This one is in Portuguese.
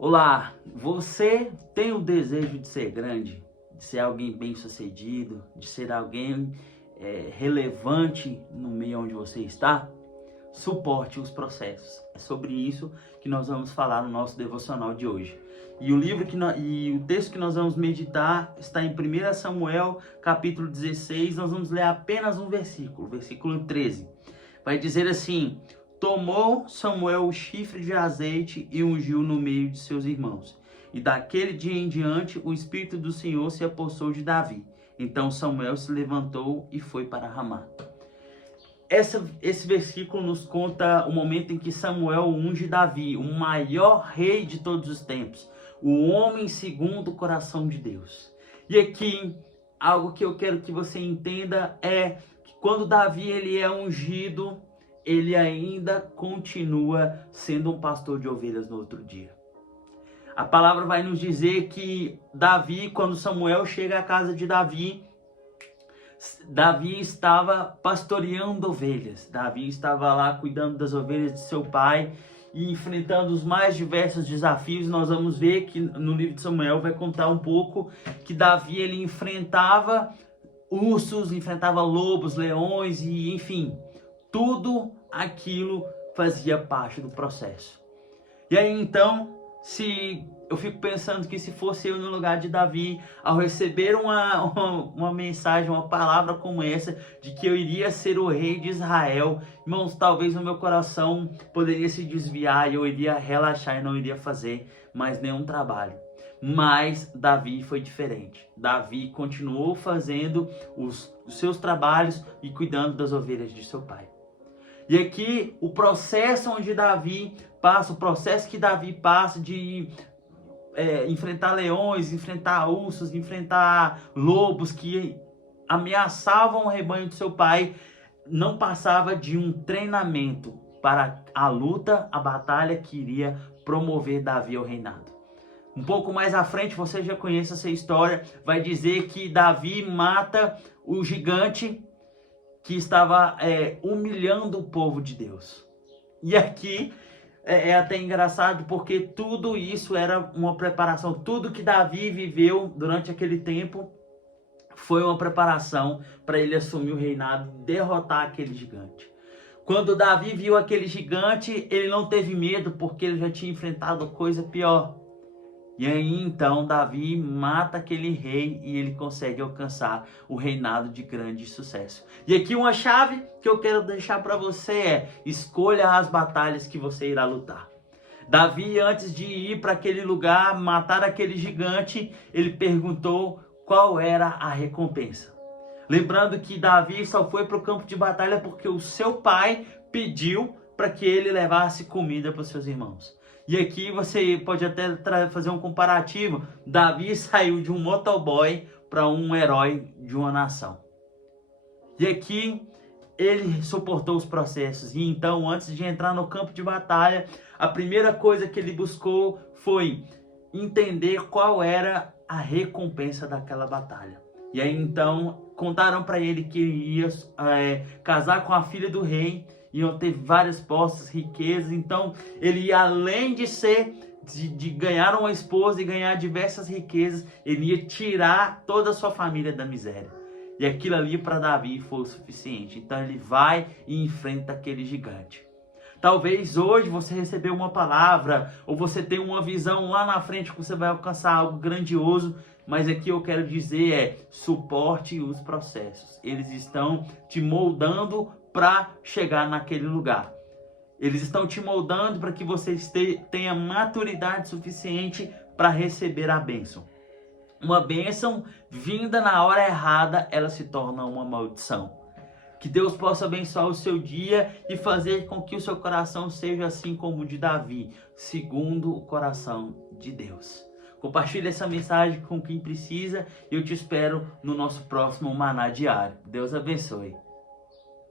Olá, você tem o desejo de ser grande, de ser alguém bem-sucedido, de ser alguém relevante no meio onde você está? Suporte os processos. É sobre isso que nós vamos falar no nosso devocional de hoje. E o texto que nós vamos meditar está em 1 Samuel, capítulo 16. Nós vamos ler apenas um versículo, versículo 13. Vai dizer assim: tomou Samuel o chifre de azeite e ungiu no meio de seus irmãos. E daquele dia em diante o Espírito do Senhor se apossou de Davi. Então Samuel se levantou e foi para Ramá. Esse versículo nos conta o momento em que Samuel unge Davi, o maior rei de todos os tempos, o homem segundo o coração de Deus. E aqui, algo que eu quero que você entenda é que quando Davi ele é ungido, ele ainda continua sendo um pastor de ovelhas no outro dia. A palavra vai nos dizer que Davi, quando Samuel chega à casa de Davi estava pastoreando ovelhas. Davi estava lá cuidando das ovelhas de seu pai e enfrentando os mais diversos desafios. Nós vamos ver que no livro de Samuel vai contar um pouco que Davi ele enfrentava ursos, enfrentava lobos, leões e enfim, tudo aquilo fazia parte do processo. E aí então, eu fico pensando que se fosse eu no lugar de Davi, ao receber uma mensagem, uma palavra como essa, de que eu iria ser o rei de Israel, irmãos, talvez o meu coração poderia se desviar e eu iria relaxar e não iria fazer mais nenhum trabalho. Mas Davi foi diferente. Davi continuou fazendo os seus trabalhos e cuidando das ovelhas de seu pai. E aqui o processo onde Davi passa, o processo que Davi passa de enfrentar leões, enfrentar ursos, enfrentar lobos que ameaçavam o rebanho de seu pai, não passava de um treinamento para a luta, a batalha que iria promover Davi ao reinado. Um pouco mais à frente, você já conhece essa história, vai dizer que Davi mata o gigante que estava humilhando o povo de Deus. E aqui é até engraçado porque tudo isso era uma preparação. Tudo que Davi viveu durante aquele tempo foi uma preparação para ele assumir o reinado e derrotar aquele gigante. Quando Davi viu aquele gigante, ele não teve medo porque ele já tinha enfrentado coisa pior. E aí então Davi mata aquele rei e ele consegue alcançar o reinado de grande sucesso. E aqui uma chave que eu quero deixar para você é: escolha as batalhas que você irá lutar. Davi, antes de ir para aquele lugar, matar aquele gigante, ele perguntou qual era a recompensa. Lembrando que Davi só foi para o campo de batalha porque o seu pai pediu para que ele levasse comida para os seus irmãos. E aqui você pode até fazer um comparativo. Davi saiu de um motoboy para um herói de uma nação. E aqui ele suportou os processos. E então, antes de entrar no campo de batalha, a primeira coisa que ele buscou foi entender qual era a recompensa daquela batalha. E aí então contaram para ele que ele ia casar com a filha do rei, iam ter várias posses, riquezas. Então ele ia, além de ganhar uma esposa e ganhar diversas riquezas, ele ia tirar toda a sua família da miséria. E aquilo ali para Davi foi o suficiente. Então ele vai e enfrenta aquele gigante. Talvez hoje você recebeu uma palavra, ou você tem uma visão lá na frente que você vai alcançar algo grandioso, mas aqui eu quero dizer suporte os processos. Eles estão te moldando para chegar naquele lugar. Eles estão te moldando para que você tenha maturidade suficiente para receber a bênção. Uma bênção vinda na hora errada, ela se torna uma maldição. Que Deus possa abençoar o seu dia e fazer com que o seu coração seja assim como o de Davi, segundo o coração de Deus. Compartilhe essa mensagem com quem precisa e eu te espero no nosso próximo Maná Diário. Deus abençoe.